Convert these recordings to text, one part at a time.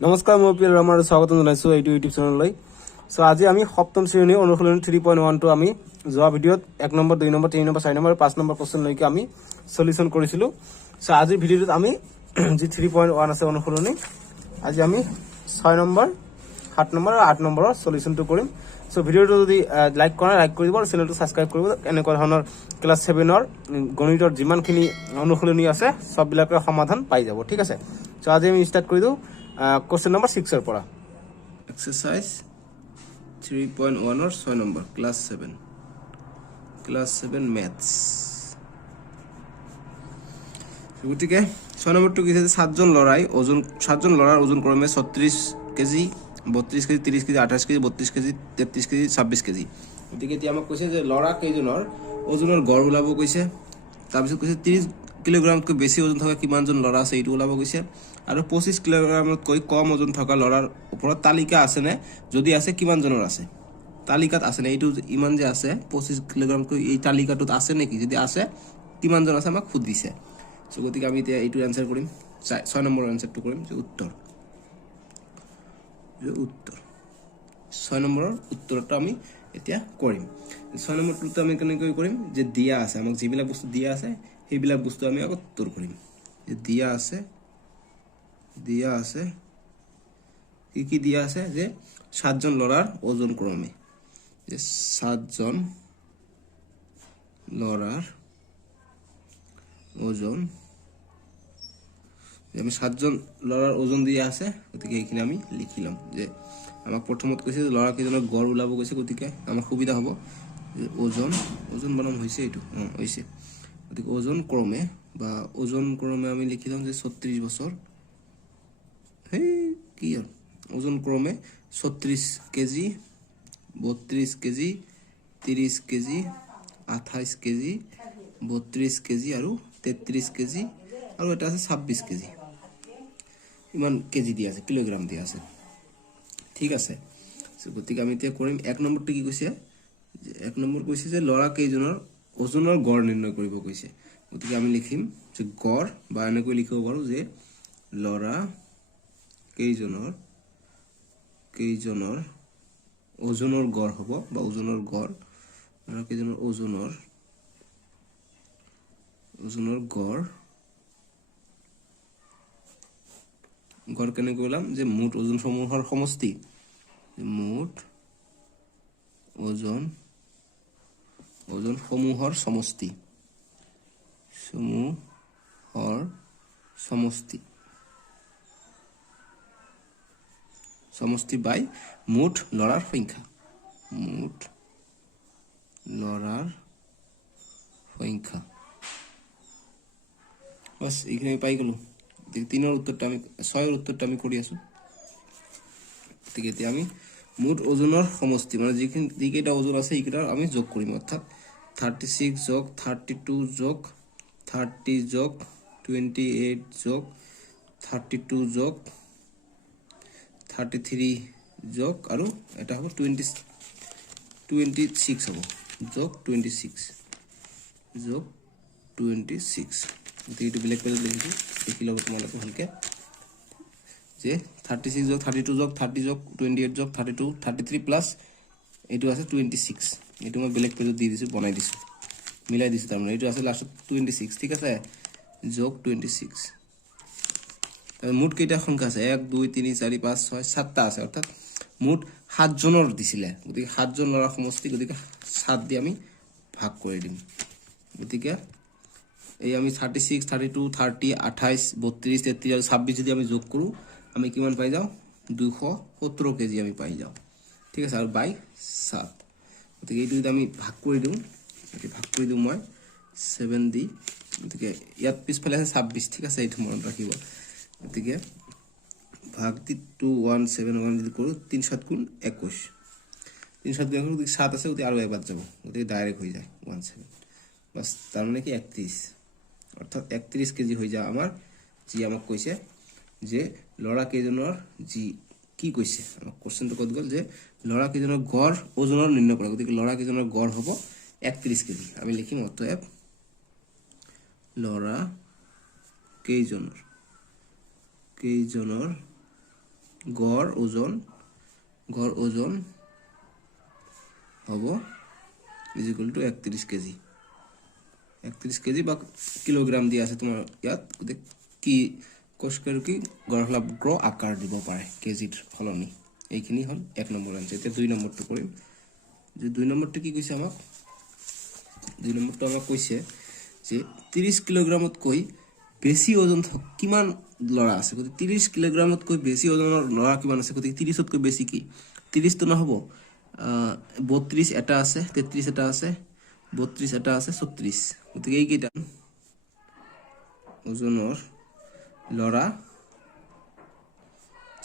নমস্কাৰ মই পিয়াৰ আমাৰ স্বাগতম জনাইছো এইটো ইউটিউব চেনেললৈ। সো আজি আমি সপ্তম শ্ৰেণীৰ অনুশীলনী 3.1 আমি যোৱা ভিডিঅ'ত 1 number 2 number 3 number 4 number 5 number question লৈকে আমি সলিউশন কৰিছিলো। সো আজিৰ ভিডিঅ'ত আমি যি 3.1 আছে অনুশীলনী আজি আমি 6 নম্বৰ 7 নম্বৰ আৰু 8 নম্বৰৰ সলিউশনটো কৰিম। সো ভিডিঅ'টো যদি লাইক কৰা লাইক কৰিব আৰু চেনেলটো সাবস্ক্ৰাইব কৰিব। এনেকুৱা ধৰণৰ ক্লাস 7ৰ গণিতৰ যিমানখিনি অনুশীলনী আছে সববিলাকৰ সমাধান পাই যাব, ঠিক আছে। সো আজি আমি স্টাৰ্ট কৰি দিও क्वेश्चन नंबर 6 ৰ পৰা एक्सरसाइज 3.1 और 6 नंबर क्लास 7 मैथ्स। গতিকে 6 নম্বৰটো কি আছে, সাতজন লৰাই ওজন সাতজন লৰাৰ ওজন ক্ৰমে 36 KG 32 KG 30 KG 28 KG 32 KG 33 KG 26 KG. গতিকে এতিয়া আমাক কৈছে যে লৰা কেইজনৰ ওজনৰ গড় ওলাব কৈছে। তাৰপিছত কৈছে 30 কিলোগ্ৰামকৈ বেছি ওজন থকা কিমানজন লৰা আছে এইটো ওলাব কৈছে। আৰু 25 কিলোগ্ৰামতকৈ কম ওজন থকা লৰাৰ ওপৰত তালিকা আছে নে, যদি আছে কিমানজনৰ আছে, তালিকাত আছে নে, এইটো ইমান যে আছে 25 কিলোগ্ৰামকৈ এই তালিকাটোত আছে নেকি, যদি আছে কিমানজন আছে আমাক সুধিছে। সো গতিকে আমি এতিয়া এইটো আনসাৰ কৰিম। 6 নম্বৰ আনসাৰটো কৰিম যে উত্তৰ 6 নম্বৰৰ উত্তৰটো আমি এতিয়া কৰিম। 6 নম্বৰটো আমি কেনেকৈ কৰিম যে দিয়া আছে আমাক যিবিলাক বস্তু দিয়া আছে সেইবিলাক বস্তু আমি আগত উত্তৰ কৰিম। যে দিয়া আছে কি দিয়া আছে যে 7জন লৰাৰ ওজন ক্ৰমে, যে 7জন লৰাৰ ওজন আমি 7জন লৰাৰ ওজন দিয়া আছে। গতিকে এইখিনি আমি লিখি লম যে আমাক প্ৰথমত কৈছে যে লৰা কেইজনৰ গড় ওলাব কৈছে। গতিকে আমাৰ সুবিধা হ'ব যে ওজন বনাম হৈছে এইটো হৈছে। গতিকে ওজন ক্ৰমে আমি লিখি লম যে 36 বছৰ কি ওজন ক্ৰমে 36 KG 32 KG 30 KG 28 KG 32 KG আৰু 33 কেজি আৰু এটা আছে 26 কেজি। ইমান কেজি দিয়া আছে, কিলোগ্ৰাম দিয়া আছে, ঠিক আছে। গতিকে আমি এতিয়া কৰিম 1 নম্বৰটো কি কৈছে যে 1 নম্বৰ কৈছে যে লৰা কেইজনৰ ওজনৰ গড় নিৰ্ণয় কৰিব কৈছে। গতিকে আমি লিখিম যে গড় বা এনেকৈ লিখিব পাৰো যে লৰা কেইজনৰ ওজনৰ গড় হ'ব বা ওজনৰ গড়, লৰা কেইজনৰ ওজনৰ গড় কেনেকৈ ওলাম যে মুঠ ওজন সমূহৰ সমষ্টি, মুঠ ওজন সমূহৰ সমষ্টি বাই মুঠ লৰাৰ সংখ্যা, বাস এইখিনি পাই গলো। 3ৰ উত্তৰটা আমি 6ৰ উত্তৰটা আমি কৰি আছো। গতিকে এতিয়া আমি মুঠ ওজনৰ সমষ্টি মানে যিকেইটা ওজন আছে এইকেইটা আমি যোগ কৰিম, অৰ্থাৎ 36 যোগ 32 যোগ 30 যোগ 28 যোগ 32 যোগ 33 যোগ আৰু এটা হ'ব 26 হ'ব যোগ 26 গতিকে এইটো বেলেগ পেজত লিখি ল'ব তোমালোকে ভালকে যে 36 যোগ 32 যোগ 30 যোগ 28 যোগ 32 33 প্লাস এইটো আছে 26। এইটো মই বেলেগ পেজত দি দিছো, বনাই দিছো, মিলাই দিছো। তাৰমানে এইটো আছে লাষ্টত 26, ঠিক আছে, যোগ 26। তাৰ মুঠ কেইটা সংখ্যা আছে 1 2 3 4 5 6 7টা আছে, অৰ্থাৎ মুঠ 7জনৰ দিছিলে। গতিকে 7জন লৰাৰ সমষ্টি, গতিকে 7 দি আমি ভাগ কৰি দিম। গতিকে এই আমি 36 32 30 28 32 33 আৰু 26 যদি আমি যোগ কৰো আমি কিমান পাই যাও 217 কেজি আমি পাই যাও, ঠিক আছে, আৰু বাই 7। গতিকে এইটো যদি আমি ভাগ কৰি দিওঁ মই 7 দি, গতিকে ইয়াত পিছফালে আছে 26, ঠিক আছে, এইটো মনত ৰাখিব। গতিকে ভাগ দি 2171 যদি কৰো 3 7 গুণ 21 3 7 গুণ 21 7 আছে, গতিকে আৰু এবাৰ যাব, গতিকে ডাইৰেক্ট হৈ যায় 17 বাস। তাৰ মানে কি 31, অৰ্থাৎ 31 কেজি হৈ যায় আমাৰ যি আমাক কৈছে যে লৰা কেইজনৰ যি কি কৈছে আমাক কোশ্চেনটো কত গল যে লৰা কেইজনৰ গড় ওজনৰ নিৰ্ণয় কৰা। গতিকে লৰা কেইজনৰ গড় হ'ব 31 কেজি। আমি লিখিম অতএব লৰা কেইজনৰ গড় ওজন হব is equal to 31 KG 31 KG বা কিলোগ্রাম দিয়া আছে তোমাৰ ইয়াত কি কোষকেৰ কি গড়লাগ্ৰ আকাৰ দিব পাৰে কেজিৰ ফলনি এইখিনি হল 1 নম্বৰ আনসাৰ এতিয়া 2 নম্বৰটো কৰিম যে 2 নম্বৰটো কি কৈছে আমাক 2 নম্বৰটো আমাক কৈছে যে 30 কিলোগ্ৰামতকৈ বেছি ওজন কিমান লৰা আছে গতি 30 কিলোগ্ৰামতকৈ বেছি ওজনৰ লৰা কিমান আছে গতি 30তকৈ বেছি কি 30 তো নহব 32 এটা আছে 33 এটা আছে 32 এটা আছে 36 গতি এই কেইটা ওজনৰ লৰা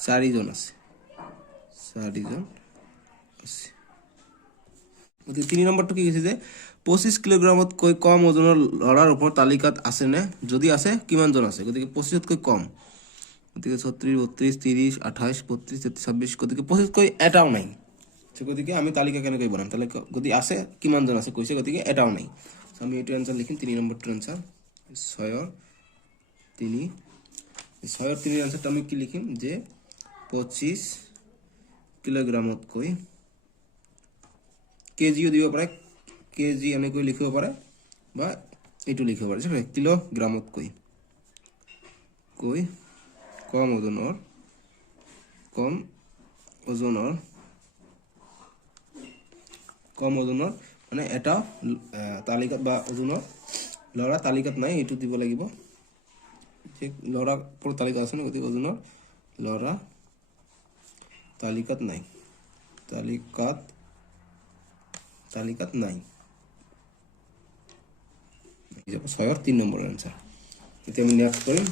4 জন আছে 4 জন আছে গতি 3 নম্বৰটো কি কৈছে যে 25 কিলোগ্ৰামতকৈ কম ওজনৰ লৰাৰ ওপৰ তালিকাত আছে নে যদি আছে কিমান জন আছে গতি 25তকৈ কম গতি 36 32 30 28 32 26 গতি 25 কৈ এটাও নাই গতিকে আমি তালিকা কেনেকৈ বনাম তালিকা গতি আছে কিমান জন আছে কৈছে গতিকে এটাও নাই আমি এইটো আনসাৰ লিখিম 3 নম্বৰটো আনসাৰ 6 ৰ 3 আনসাৰটো আমি কি লিখিম যে 25 কিলোগ্ৰামতকৈ কেজিও দিব পাৰে কেজি এনেকৈ লিখিব পাৰে বা এইটো লিখিব পাৰে ঠিক কিলোগ্ৰামতকৈ কম ওজনৰ মানে এটা তালিকাত বা ওজনৰ লৰা তালিকাত নাই এইটো দিব লাগিব ঠিক লৰা পুৰো তালিকা আছে না গতিকে ওজনৰ লৰা তালিকাত নাই এই যাব 6 ৰ 3 নম্বৰ আনসাৰ এতিয়া আমি নেক্সট কৰিম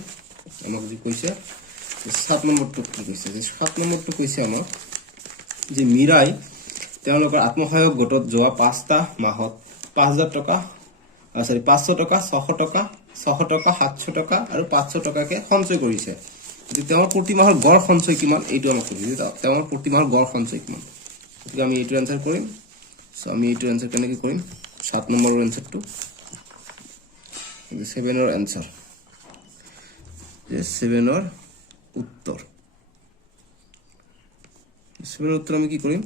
আমাক যি কৈছে 7 নম্বৰটো কি কৈছে যে 7 নম্বৰটো কৈছে আমাক যে মিৰাই তেওঁলোকৰ আত্মসহায়ক গোটত যোৱা 5টা মাহত 5000 টকা 500 টকা 600 টকা 700 টকা আৰু 500 টকাকে সঞ্চয় কৰিছে গতিকে তেওঁৰ প্ৰতি মাহৰ গড় সঞ্চয় কিমান এইটো আমাক কৈছে তেওঁৰ প্ৰতি মাহৰ গড় সঞ্চয় কিমান গতিকে আমি এইটো আনসাৰ কৰিম সো আমি এইটো আনসাৰ কেনেকৈ কৰিম 7 নম্বৰৰ আনসাৰটো 7 ৰ আনসাৰ যে 7 ৰ উত্তৰ 7 ৰ উত্তৰ আমি কি কৰিম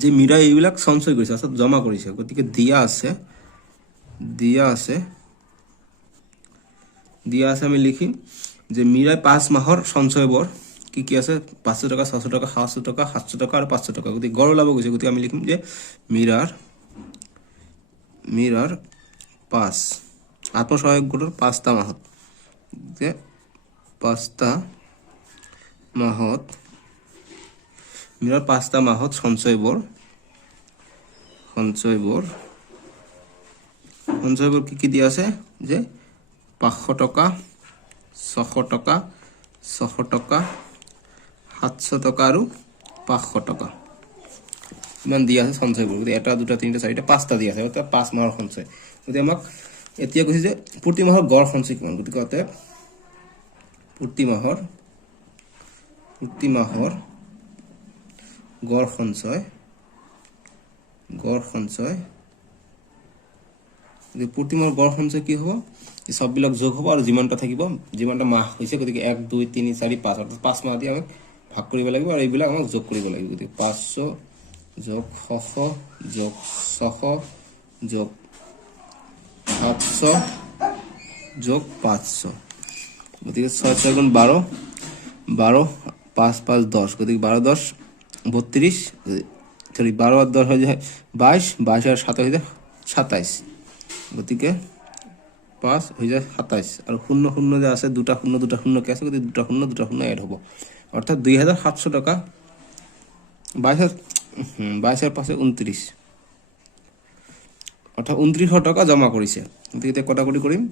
যে মিৰা এইবিলাক সঞ্চয় কৰিছে অৰ্থাৎ জমা কৰিছে গতিকে দিয়া আছে আমি লিখিম যে মিৰাই 5 মাহৰ সঞ্চয়বৰ কি আছে 500 টকা 600 টকা 700 টকা 700 টকা আৰু 500 টকা গতিকে গড় লাভ গৈছে গতিকে আমি লিখিম যে মিৰাৰ 5 আত্মসহায়ক গোটৰ 5টা মাহত যে 5টা মাহত মিৰাৰ 5টা মাহত সঞ্চয়বৰ কি দিয়া আছে যে 500 টকা 600 টকা 700 টকা আৰু 500 টকা ইমান দিয়া আছে সঞ্চয়বোৰ গতিকে এটা দুটা তিনিটা চাৰিটা পাঁচটা দিয়া আছে অৰ্থাৎ 5 মাহৰ সঞ্চয় গতিকে আমাক এতিয়া কৈছে যে প্ৰতি মাহৰ গড় সঞ্চয় কিমান গতিকে অতএব প্ৰতি মাহৰ গড় সঞ্চয় প্ৰতি মাহৰ গড় সঞ্চয় কি হ'ব এই সববিলাক যোগ হ'ব আৰু যিমানটা থাকিব যিমানটা মাহ হৈছে গতিকে 1 2 3 4 5 অৰ্থাৎ 5 মাহ দি আমি ভাগ কৰিব লাগিব আৰু এইবিলাক আমাক যোগ কৰিব লাগিব গতিকে 500 যোগ 600 যোগ 600 যোগ 700 যোগ 500 গতিকে 6 6 গুণ 12 5 5 10 গতিকে 12 10 32 সরি 12 আর 10 হয়ে যায় 22 22 আর 7 হয়ে যায় 27 গতিকে 5 হয়ে যায় 27 আর শূন্য শূন্য যে আছে দুটা শূন্য কে আছে গতিকে দুটা শূন্য এড হ'ব অর্থাৎ 2700 টাকা 22 আর 5 29 অর্থাৎ 2900 টাকা জমা কৰিছে গতিকে এটা কটাকটি কৰিম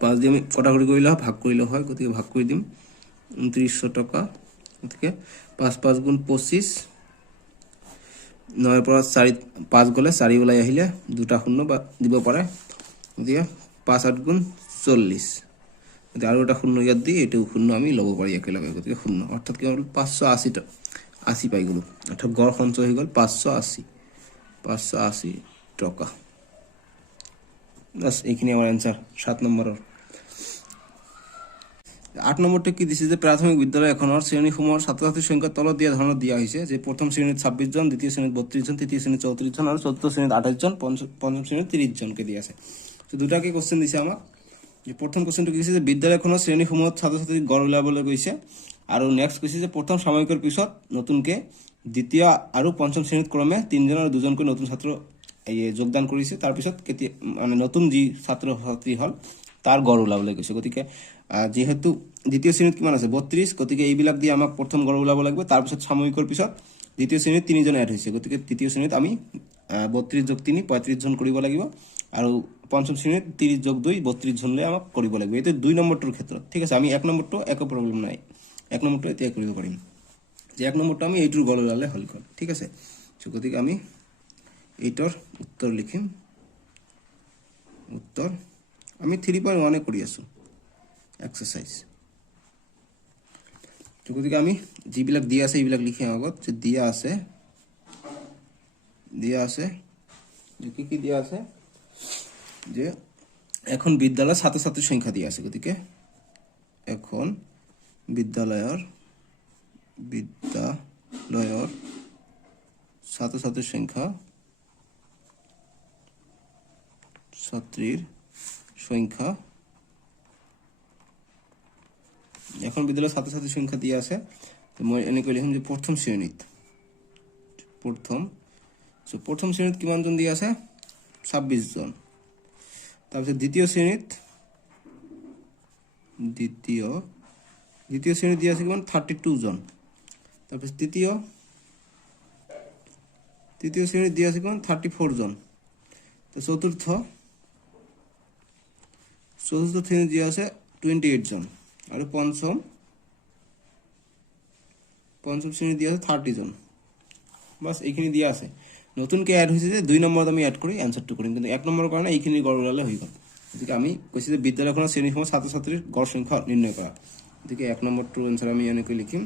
5 দিয়ে আমি কটাকটি কৰিলে ভাগ কৰিলে হয় গতিকে ভাগ কৰি দিম 2900 টাকা গতিকে 5 5 গুণ 25 9 পৰা 4 5 গলে 4 ওলাই আহিলে দুটা শূন্য বা দিব পাৰে গতিকে 5 8 গুণ 40 গতিকে আৰু এটা শূন্য ইয়াত দি এটো শূন্য আমি লব পাৰি একেলগে গতিকে শূন্য অৰ্থাৎ কি হ'ল 580 পাই গলো অৰ্থাৎ গড় সঞ্চয় হৈ গল 580 টাকা বাস এইখিনি আমাৰ আনসাৰ 7 নম্বৰৰ 8 নম্বৰটো কি দিছে যে প্ৰাথমিক বিদ্যালয় এখনৰ শ্ৰেণীসমূহৰ ছাত্ৰ ছাত্ৰীৰ সংখ্যা তলত দিয়া ধৰণত দিয়া হৈছে যে প্ৰথম শ্ৰেণীত 26 জন, দ্বিতীয় শ্ৰেণীত 32 জন, তৃতীয় শ্ৰেণীত 34 জন আৰু চতুৰ্থ শ্ৰেণীত 28 জন, পঞ্চম শ্ৰেণীত 30 জনকে দিয়া আছে। তো দুটাকে কোশ্চেন দিছে আমাক। যে প্ৰথম কোশ্চেনটো কি কৈছে যে বিদ্যালয়খনৰ শ্ৰেণীসমূহত ছাত্ৰ ছাত্ৰীক গড় উলিয়াবলৈ কৈছে, আৰু নেক্সট কৈছে যে প্ৰথম সাময়িকৰ পিছত নতুনকে দ্বিতীয় আৰু পঞ্চম শ্ৰেণীত ক্ৰমে 3 জন আৰু 2 জনকৈ নতুন ছাত্ৰ যোগদান কৰিছে, তাৰপিছত কেতিয়া মানে নতুন যি ছাত্ৰ ছাত্ৰী হ'ল তাৰ গড় ওলাবলৈ কৈছে। গতিকে যেহেতু দ্বিতীয় শ্ৰেণীত কিমান আছে 32, গতিকে এইবিলাক দিয়ে আমাক প্ৰথম গড় ওলাব লাগিব। তাৰপিছত সাময়িকৰ পিছত দ্বিতীয় শ্ৰেণীত 3 জন এড হৈছে, গতিকে তৃতীয় শ্ৰেণীত আমি 32 যোগ 3 35 জন কৰিব লাগিব, আৰু পঞ্চম শ্ৰেণীত 30 যোগ 2 32 জনলৈ আমাক কৰিব লাগিব। এইটো 2 নম্বৰটোৰ ক্ষেত্ৰত, ঠিক আছে। আমি 1 নম্বৰটো একো প্ৰব্লেম নাই, 1 নম্বৰটো এতিয়া কৰিব পাৰিম যে 1 নম্বৰটো আমি এইটোৰ গড় ওলালে হ'ল, ঠিক আছে। গতিকে আমি এইটোৰ উত্তৰ লিখিম। উত্তৰ আমি 3.1 কৰি আছোঁ এক্সাৰসাইজ। গতিকে আমি যিবিলাক দিয়া আছে এইবিলাক লিখি আগত যে দিয়া আছে কি দিয়া আছে যে এখন বিদ্যালয়ৰ ছাত্ৰ ছাত্ৰীৰ সংখ্যা দিয়া আছে। গতিকে এখন বিদ্যালয়ৰ ছাত্ৰ ছাত্ৰীৰ সংখ্যা এখন বিদ্যালয়ৰ ছাত্ৰ ছাত্ৰীৰ সংখ্যা দিয়া আছে। মই এনেকৈ লিখিম যে প্ৰথম শ্ৰেণীত কিমান জন দিয়া আছে 26 জন। তাৰপিছত দ্বিতীয় শ্ৰেণীত দিয়া আছে কিমান 32 জন। তাৰপিছত তৃতীয় শ্ৰেণীত দিয়া আছে কিমান 34 জন। তো চতুৰ্থ শ্ৰেণীত দিয়া আছে 28 জন, আৰু পঞ্চম শ্ৰেণীত দিয়া আছে 30 জন। বাস এইখিনি দিয়া আছে। নতুনকৈ এড হৈছে যে 2 নম্বৰত আমি এড কৰি এনসাৰটো কৰিম, কিন্তু 1 নম্বৰৰ কাৰণে এইখিনি গড় ওলালে হৈ গ'ল। গতিকে আমি কৈছোঁ যে বিদ্যালয়খনৰ শ্ৰেণীসমূহৰ ছাত্ৰ ছাত্ৰীৰ গড় সংখ্যা নিৰ্ণয় কৰা। গতিকে 1 নম্বৰটোৰ এনসাৰ আমি এনেকৈ লিখিম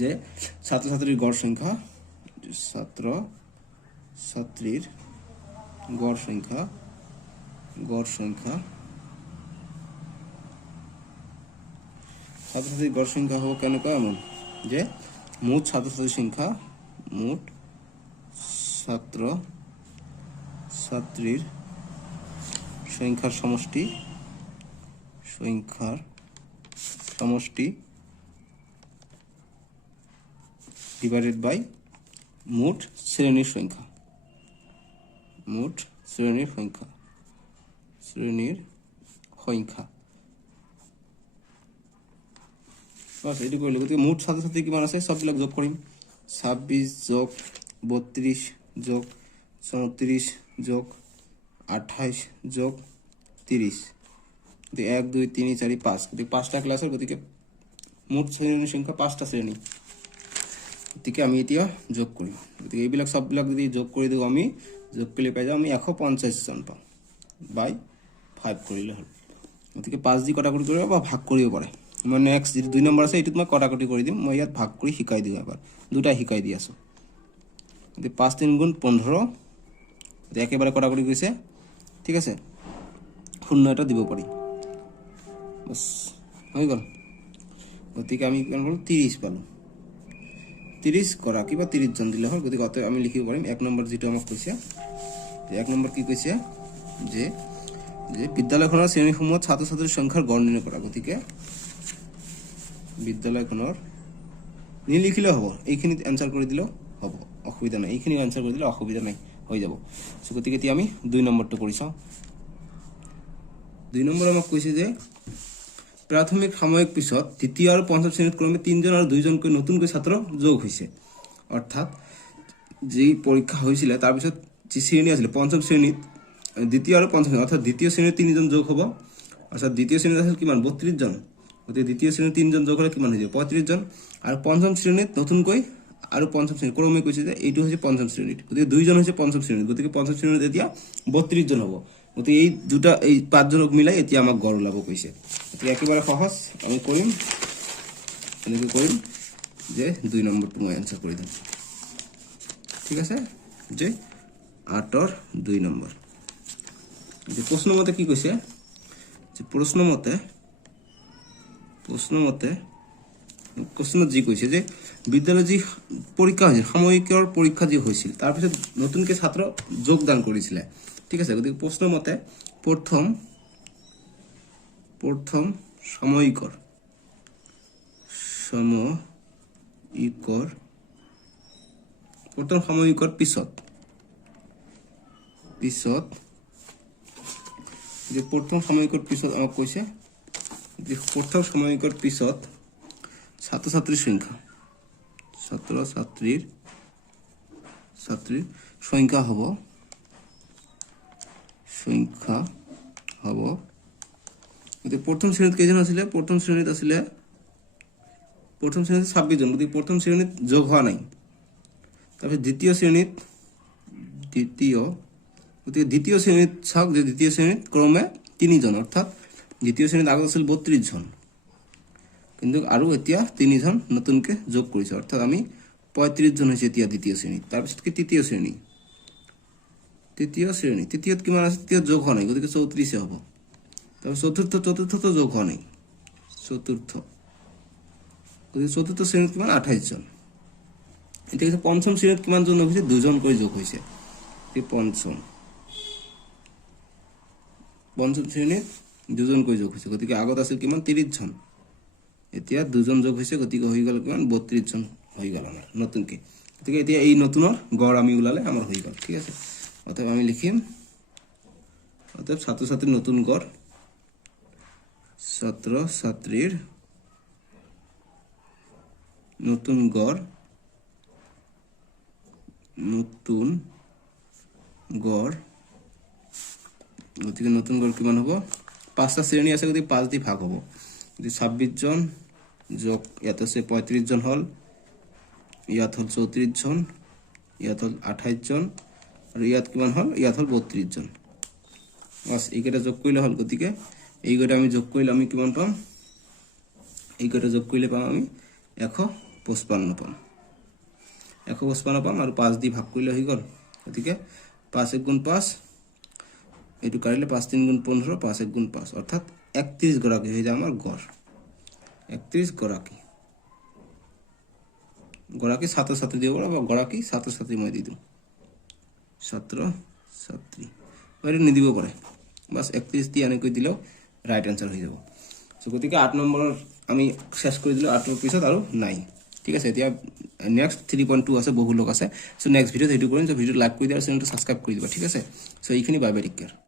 যে ছাত্ৰ ছাত্ৰীৰ গড় সংখ্যা হ'ব কেনেকুৱা এমন যে মুঠ ছাত্ৰ ছাত্ৰীৰ সংখ্যাৰ সমষ্টি ডিভাইডেড বাই মুঠ শ্ৰেণীৰ সংখ্যা। বাস এইটো কৰিলোঁ। গতিকে মুঠ ছাত্ৰ ছাত্ৰী কিমান আছে সববিলাক যোগ কৰিম। 26 যোগ 32 যোগ 34 যোগ 28 যোগ 30, গতিকে 1 2 3 4 5, গতিকে 5টা ক্লাছৰ, গতিকে মুঠ শ্ৰেণীৰ সংখ্যা 5টা শ্ৰেণী। গতিকে আমি এতিয়া যোগ কৰিম। গতিকে এইবিলাক সববিলাক যদি যোগ কৰি দিওঁ আমি যোগ কৰিলে পাই যাওঁ আমি 150 জন পাওঁ বাই 5 কৰিলে হ'ল। গতিকে 5 দি কটাকটি কৰিব বা ভাগ কৰিব পাৰে। মই নেক্সট যিটো 2 নম্বৰ আছে এইটোত মই কটাকটি কৰি দিম। মই ইয়াত ভাগ কৰি শিকাই দিওঁ এবাৰ, দুটা শিকাই দি আছোঁ। গতিকে 5 3 গুণ 15, একেবাৰে কটাকটি কৰিছে, ঠিক আছে। 0 এটা দিব পাৰি, বাস হৈ গ'ল। গতিকে আমি কিমান পালোঁ 30 পালোঁ। 30 কৰা কিবা 30 জন দিলে হ'ল। গতিকে অতএব আমি লিখিব পাৰিম 1 নম্বৰ যিটো আমাক কৈছে, 1 নম্বৰ কি কৈছে যে বিদ্যালয়খনৰ শ্ৰেণীসমূহত ছাত্ৰ ছাত্ৰীৰ সংখ্যাৰ গড় নিৰ্ণয় কৰা। গতিকে বিদ্যালয়খনৰ নিলিখিলেও হ'ব, এইখিনিত এনসাৰ কৰি দিলেও হ'ব, অসুবিধা নাই। এইখিনি এনসাৰ কৰি দিলে অসুবিধা নাই, হৈ যাব। গতিকে এতিয়া আমি 2 নম্বৰটো কৰি চাওঁ। 2 নম্বৰ আমাক কৈছে যে প্ৰাথমিক সাময়িক পিছত দ্বিতীয় আৰু পঞ্চম শ্ৰেণীত ক্ৰমে 3 জন আৰু 2 জনকৈ নতুনকৈ ছাত্ৰ যোগ হৈছে। অৰ্থাৎ যি পৰীক্ষা হৈছিলে তাৰপিছত যি শ্ৰেণী আছিলে পঞ্চম শ্ৰেণীত দ্বিতীয় আৰু পঞ্চম শ্ৰেণী, অৰ্থাৎ দ্বিতীয় শ্ৰেণীত 3 জন যোগ হ'ব। অৰ্থাৎ দ্বিতীয় শ্ৰেণীত আছিল কিমান 32 জন, গতিকে দ্বিতীয় শ্ৰেণীত 3 জন যোগ হ'লে কিমান হৈ যাব 35 জন। আৰু পঞ্চম শ্ৰেণীত নতুনকৈ আৰু পঞ্চম শ্ৰেণী ক্ৰমে কৈছে যে এইটো হৈছে পঞ্চম শ্ৰেণীত, গতিকে 2 জন হৈছে পঞ্চম শ্ৰেণীত, গতিকে পঞ্চম শ্ৰেণীত এতিয়া 32 জন হ'ব। গতিকে এই 5 জনক মিলাই এতিয়া আমাক গড় ওলাব কৈছে। গতিকে একেবাৰে সহজ, আমি কৰিম এনেকৈ কৰিম যে 2 নম্বৰটো মই এনসাৰ কৰি দিম, ঠিক আছে। যে 8ৰ 2 নম্বৰ। যে প্ৰশ্নমতে কি কৈছে যে প্ৰশ্নমতে কোশ্চেনত যি কৈছে যে বিদ্যালয় যি পৰীক্ষা হৈছিল সাময়িকৰ পৰীক্ষা যি হৈছিল তাৰপিছত নতুনকৈ ছাত্ৰ যোগদান কৰিছিলে ঠিক আছে গতিকে প্ৰশ্ন মতে প্ৰথম সাময়িকৰ পিছত যে প্ৰথম সাময়িকৰ পিছত আমাক কৈছে যে প্ৰথম সাময়িকৰ পিছত ছাত্ৰ ছাত্ৰীৰ সংখ্যা হ'ব গতিকে প্ৰথম শ্ৰেণীত কেইজন আছিলে প্ৰথম শ্ৰেণীত 26 জন গতিকে প্ৰথম শ্ৰেণীত যোগ হোৱা নাই তাৰপিছত দ্বিতীয় শ্ৰেণীত চাওক যে দ্বিতীয় শ্ৰেণীত ক্ৰমে 3 জন অৰ্থাৎ দ্বিতীয় শ্ৰেণীত আগত আছিল 32 জন কিন্তু আৰু এতিয়া 3 জন নতুনকৈ যোগ কৰিছে অৰ্থাৎ আমি 35 জন হৈছে এতিয়া দ্বিতীয় শ্ৰেণীত তাৰপিছত কি তৃতীয় শ্ৰেণী তৃতীয়ত কিমান আছে তৃতীয়ত যোগ হোৱা নাই গতিকে 34 হ'ব তাৰপিছত চতুৰ্থতো যোগ হোৱা নাই গতিকে চতুৰ্থ শ্ৰেণীত কিমান 28 জন এতিয়া পঞ্চম শ্ৰেণীত কিমান জন হৈছে 2 জনকৈ যোগ হৈছে পঞ্চম শ্ৰেণীত 2 জনকৈ যোগ হৈছে গতিকে আগত আছিল কিমান 30 জন এতিয়া 2 জন যোগ হৈছে গতিকে হৈ গ'ল কিমান 32 জন হৈ গ'ল আমাৰ নতুনকৈ গতিকে এতিয়া এই নতুনৰ গড় আমি ওলালে আমাৰ হৈ গ'ল ঠিক আছে অতএব আমি লিখিম অতএব ছাত্ৰ ছাত্ৰীৰ নতুন গড় গতিকে নতুন গড় কিমান হ'ব 5টা শ্ৰেণী আছে গতিকে 5 দি ভাগ হ'ব গতিকে 26 জন যোগ ইয়াত আছে 35 জন হ'ল ইয়াত হ'ল 34 জন ইয়াত হ'ল 28 জন আৰু ইয়াত কিমান হ'ল ইয়াত হ'ল 32 জন বাস এইকেইটা যোগ কৰিলে হ'ল গতিকে এইকেইটা আমি যোগ কৰিলে আমি কিমান পাম এইকেইটা যোগ কৰিলে পাম আমি 155 পাম আৰু 5 দি ভাগ কৰিলে হৈ গ'ল গতিকে 5 × 5 এইটো কাটিলে 5 × 3 = 15 5 × 1 = 5 অৰ্থাৎ 31 গৰাকী হৈ যায় আমাৰ গড় 31 গৰাকী ছাত্ৰ ছাত্ৰী দিব পাৰোঁ বা গৰাকী ছাত্ৰ ছাত্ৰী মই দি দিওঁ ছাত্ৰ ছাত্ৰী বাইৰে নিদিব পাৰে বাস 31 দি এনেকৈ দিলেও ৰাইট আনসাৰ হৈ যাব সো গতিকে 8 নম্বৰৰ আমি শেষ কৰি দিলো 8 ৰ পিছত আৰু নাই ঠিক আছে এতিয়া নেক্সট 3.2 আছে বহু লোক আছে সো নেক্সট ভিডিওত হেতু কৰিম সো ভিডিও লাইক কৰি দিয়া আৰু চেনেলটো সাবস্ক্ৰাইব কৰি দিবা ঠিক আছে সো এইখিনি বাই বাই টেক কেয়াৰ